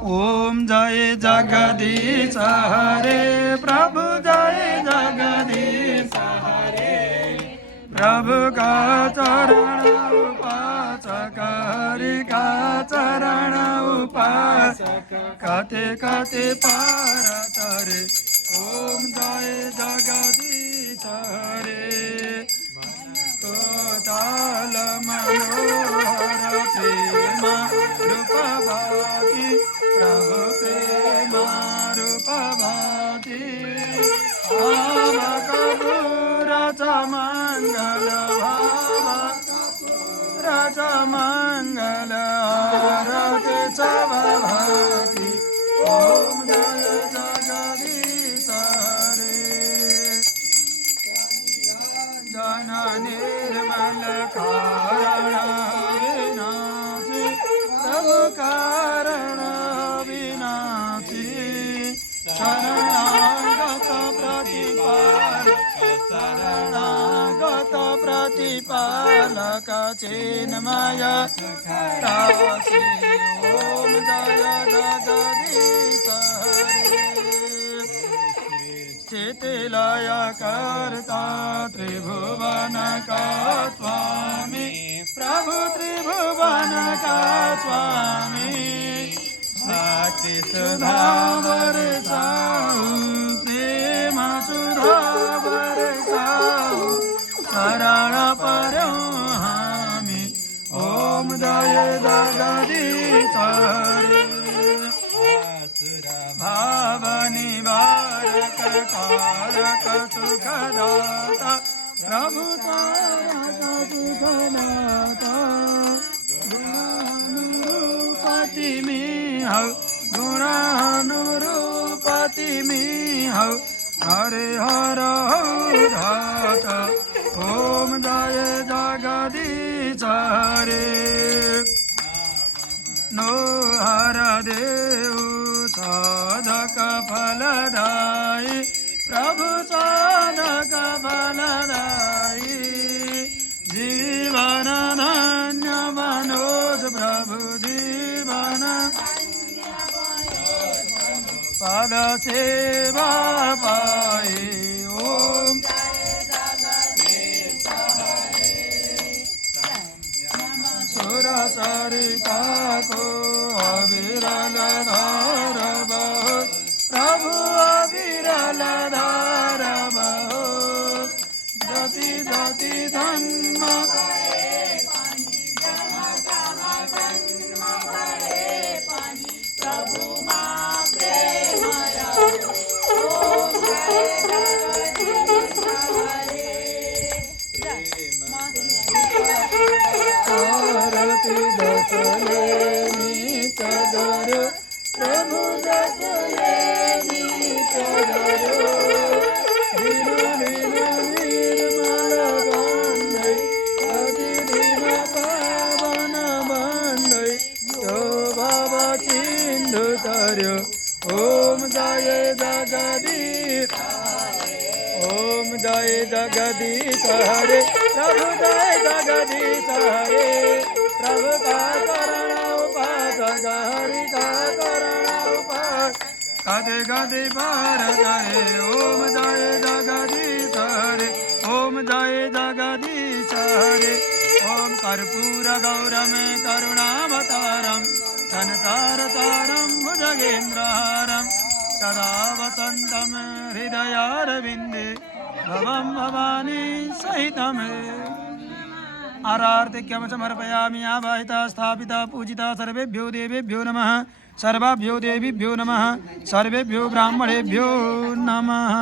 ओम जय जगदीश हरे प्रभु जय जगदीश हरे प्रभु का चरण उपासक हरि का चरण उपासक कते कते पार तरे ओम जय जगदीश हरे कोताल मनोहर प्रेम रूप भाति प्रभु प्रेम रूप भाति रज मंगल भाव रज मंगल आरती सब भाति ओम जय जगदीश हरे जन निर्मल कारण विनाशी प्रभु कारण विनाशी शरणागत प्रतिपालक चिन्मय राशि ओम जय जगदीश हरे स्थितिलय कर्ता त्रिभुवन का स्वामी प्रभु त्रिभुवन का स्वामी भक्ति सुधा बरसाओ प्रेम सुधा बरसाओ शरण पर्यो हामी ओम जय जगदीश हरे भाव निवारक कारक सुखदाता प्रभु तारक सुखदाता गुणानुरूपति में हौ गुणानुरूपति में हौ हरे हर हौ धाता ओम जय जगदीश हरे नो हर देव साधक फलदायी प्रभु साधक फलदायी जीवन धन्य मनोज प्रभु जीवन पद सेवा पाए ओम सुर सरिता को अविरल धार बहुत प्रभु अविरल धार बहुत जति जति धन्म प्रभु मां प्रेम दसले निचदर प्रभु दसले निचदर दिनु दिनु निर्मल बन्दै प्रतिदिन पावन बन्दै यो भव सिन्धु तर्यो ओम जय जगदीश ओम जय जगदीश हरे प्रभु जय जगदीश हरे प्रभु का करण उपासक हरि का करण उपासक कदे कदे पार करे ओम जय जगदीश हरे ओम जय जगदीश हरे ओम कर्पूर गौरम करुणावतारम संसार सारम भुजगेन्द्रहारम सदा वसंतम हृदयारविंदे भवं भवानी सहितम आरार्तिक्यं समर्पयामि आवाहिता स्थापिता पूजिता सर्वेभ्यो देवेभ्यो नमः सर्वाभ्यो देवीभ्यो नमः सर्वेभ्यो ब्राह्मणेभ्यो नमः।